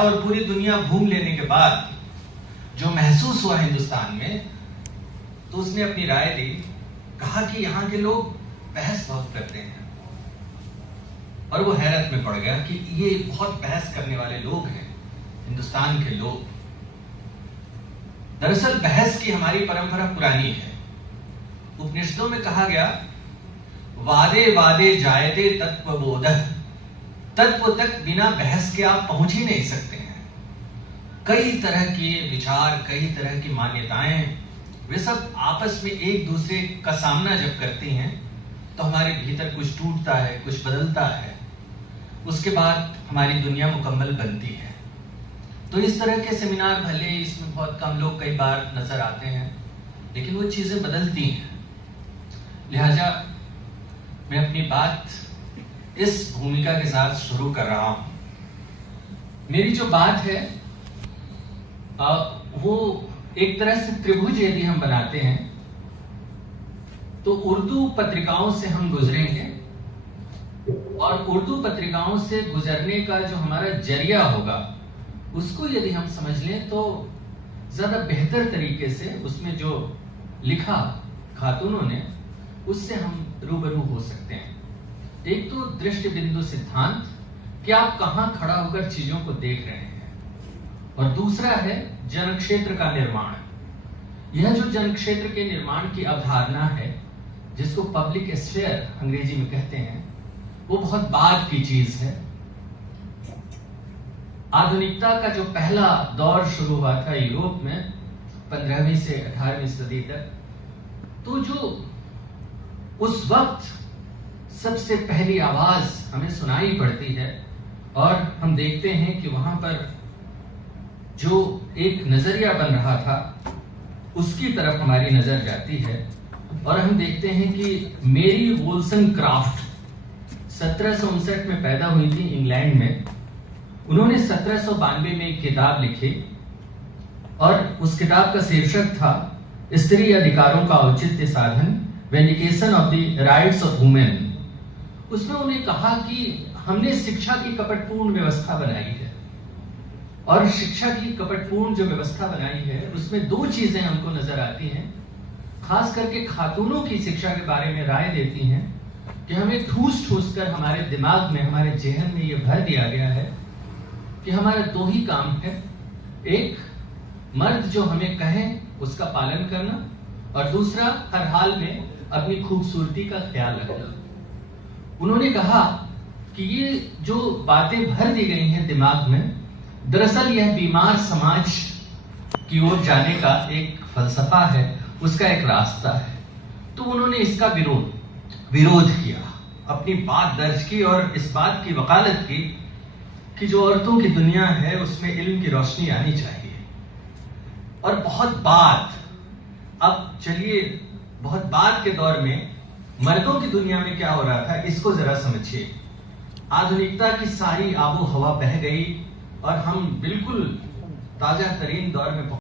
और पूरी दुनिया घूम लेने के बाद जो महसूस हुआ हिंदुस्तान में, तो उसने अपनी राय दी। कहा कि यहाँ के लोग बहस बहुत करते हैं, और वो हैरत में पड़ गया कि ये बहुत बहस करने वाले लोग हैं हिंदुस्तान के लोग। दरअसल बहस की हमारी परंपरा पुरानी है। उपनिषदों में कहा गया, वादे वादे जायते तत्वबोधः, तत्व तक बिना बहस के आप पहुंच ही नहीं सकते हैं। कई तरह के विचार, कई तरह की मान्यताएं, वे सब आपस में एक दूसरे का सामना जब करती हैं तो हमारे भीतर कुछ टूटता है, कुछ बदलता है, उसके बाद हमारी दुनिया मुकम्मल बनती है। तो इस तरह के सेमिनार भले इसमें बहुत कम लोग कई बार नजर आते हैं, लेकिन वो चीजें बदलती हैं। लिहाजा मैं अपनी बात इस भूमिका के साथ शुरू कर रहा हूं। मेरी जो बात है वो एक तरह से त्रिभुज यदि हम बनाते हैं तो उर्दू पत्रिकाओं से हम गुजरेंगे, और उर्दू पत्रिकाओं से गुजरने का जो हमारा जरिया होगा उसको यदि हम समझ लें तो ज्यादा बेहतर तरीके से उसमें जो लिखा खातूनों ने, उससे हम रूबरू हो सकते हैं। एक तो दृष्टि बिंदु सिद्धांत कि आप कहां खड़ा होकर चीजों को देख रहे हैं, और दूसरा है जनक्षेत्र का निर्माण। यह जो जनक्षेत्र के निर्माण की अवधारणा है, जिसको पब्लिक स्फीयर अंग्रेजी में कहते हैं, वो बहुत बाद की चीज है। आधुनिकता का जो पहला दौर शुरू हुआ था यूरोप में 15वीं से 18वीं सदी तक, तो जो उस वक्त सबसे पहली आवाज हमें सुनाई पड़ती है, और हम देखते हैं कि वहां पर जो एक नजरिया बन रहा था उसकी तरफ हमारी नजर जाती है, और हम देखते हैं कि मेरी वोल्सनक्राफ्ट 1759 में पैदा हुई थी इंग्लैंड में। उन्होंने 1792 में एक किताब लिखी, और उस किताब का शीर्षक था स्त्री अधिकारों का औचित्य साधन, vindication of the rights of women. उसमें उन्हें कहा कि हमने शिक्षा की कपटपूर्ण व्यवस्था बनाई है, और शिक्षा की कपटपूर्ण जो व्यवस्था बनाई है उसमें दो चीजें हमको नजर आती हैं, खास करके खातूनों की शिक्षा के बारे में राय देती हैं कि हमें ठूस ठूस कर हमारे दिमाग में, हमारे जेहन में ये भर दिया गया है कि हमारा दो ही काम है। एक, मर्द जो हमें कहें उसका पालन करना, और दूसरा, हर हाल में अपनी खूबसूरती का ख्याल रखना। उन्होंने कहा कि ये जो बातें भर दी गई हैं दिमाग में, दरअसल यह बीमार समाज की ओर जाने का एक फलसफा है, उसका एक रास्ता है। तो उन्होंने इसका विरोध किया, अपनी बात दर्ज की, और इस बात की वकालत की कि जो औरतों की दुनिया है उसमें इल्म की रोशनी आनी चाहिए। और बहुत बाद, अब चलिए बहुत बाद के दौर में मर्दों की दुनिया में क्या हो रहा था इसको जरा समझिए। आधुनिकता की सारी आबो हवा बह गई और हम बिल्कुल ताजा तरीन दौर में